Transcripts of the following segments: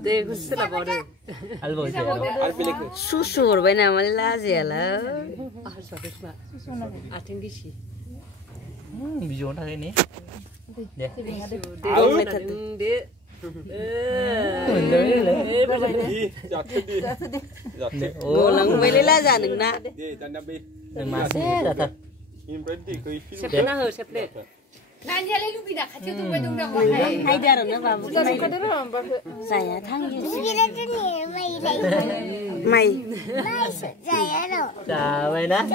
네, 그 쓰라 버려. 알고 있어요. 수수 얼마나 말라지야라. 아, 수수나. 아, 땡기시. 미조나 ini. 네. 아우, 네. Ngồi với lấy lá già đừng nạ. Mà xe là thật. Xếp cái nào xếp lên. Hay ra rồi nó vào một cái giải thang như mày Chà vậy đó.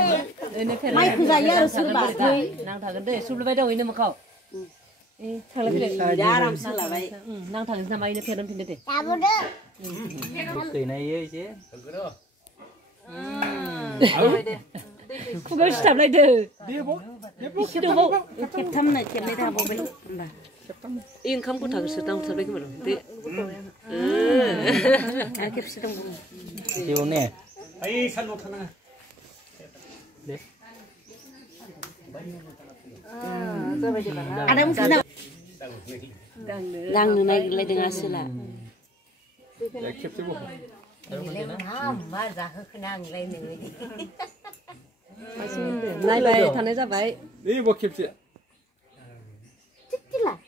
mày cứ giải ra rồi bà thôi. Nàng thằng cái đấy sụp lấy đâu ini mà cậu. Thằng lấy cái Giá làm sao là vậy? nàng thằng sao mày nó theo đâm thiên đấy. Cái này ấy chứ. Không có sập lại được. Được không? Chụp thăm này chụp này thà bộ bên. Yên không có thằng sự tông sao đấy cái mà được. Ai kịp sự tông. Chiều nè. Ai săn một thằng. Đấy. Ada mungkin đang này lại dengan sila. Này này thằng ấy ra vậy. Ini buat kipsi.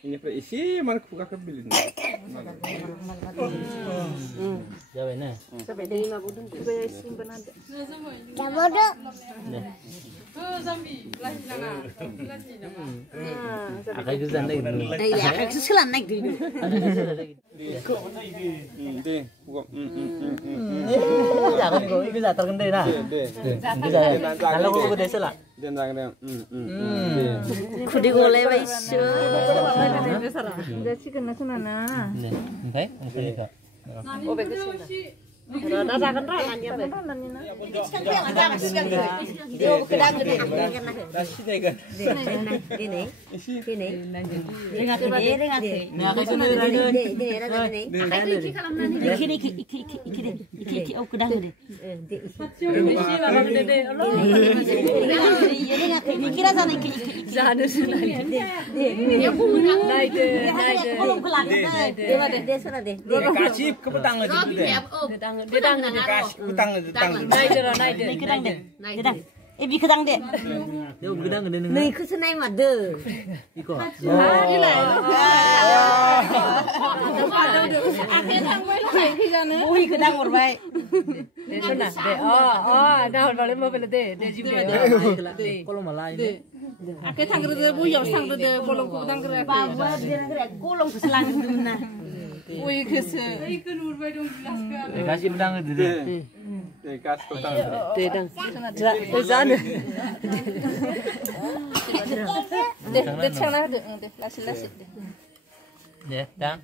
Ini per isi mana kuka kebilin. Dạ vậy nè. Sampai dari mana pun tu bayar simpan ada. Nè. Cái cứ dần đây. Đây ya, cái sila naik dulu. Deh, bukan. Dạ con có cái giả tao cái đây nè. Cái giả. Kalau kau cái đấy sẽ là. Dan jangan. Kudi goleh baisu. Dia sih kena sana na. Nè. Thấy? Không thấy cả. Oh bagus. Rada kan ranan ya. Dia kedang gede. Ini. Ini. Dengar ini. Nè cái chỗ này ra đây. Iki oh kedang gede. Kira sana iki. Jangan sana. Dia sana deh. Kasih ke petang aja. Dia đang Petang. này rồi này rồi. Ini kedang deh. Kedang. Bi kedang deh. Dia cái đang ở đây nữa. Nih kesenai mah deh. Iko. Đi lại. Akhirnya thằng mới lại khi ra nữa. Ui kedang một vậy. Để cho nào. Để nào vào lên mua về để giúp để. Kalau malah ini. Cái thằng cái bui dòng sang cái kolong cũng đang cái. Bawa dia nak kolong keselang itu nah. Ui cái sự. Kasih pedang itu deh. Kasih petang. Dia đang. Tôi ra nữa. Để cho nó được để là xin. Deh, dang.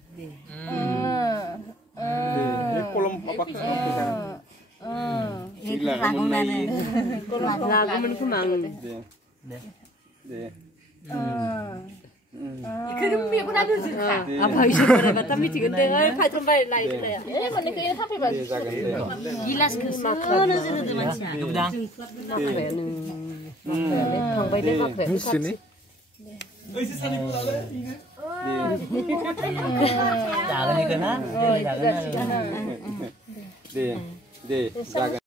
Kolom apa kolom pisang. Gila kamu naik. Lagu men kemang. Deh. Deh. 그럼 미국 나도 줄까? 아빠 이제 그래가 땀이 지근데 파이튼 바이 라이트야. 예, 근데 그게 타피 봐. Gilas ke mana sana tu macam. Pedang. 방바이 내 막배. Sini. Jangan ini kena. Jangan. Deh. Jaga.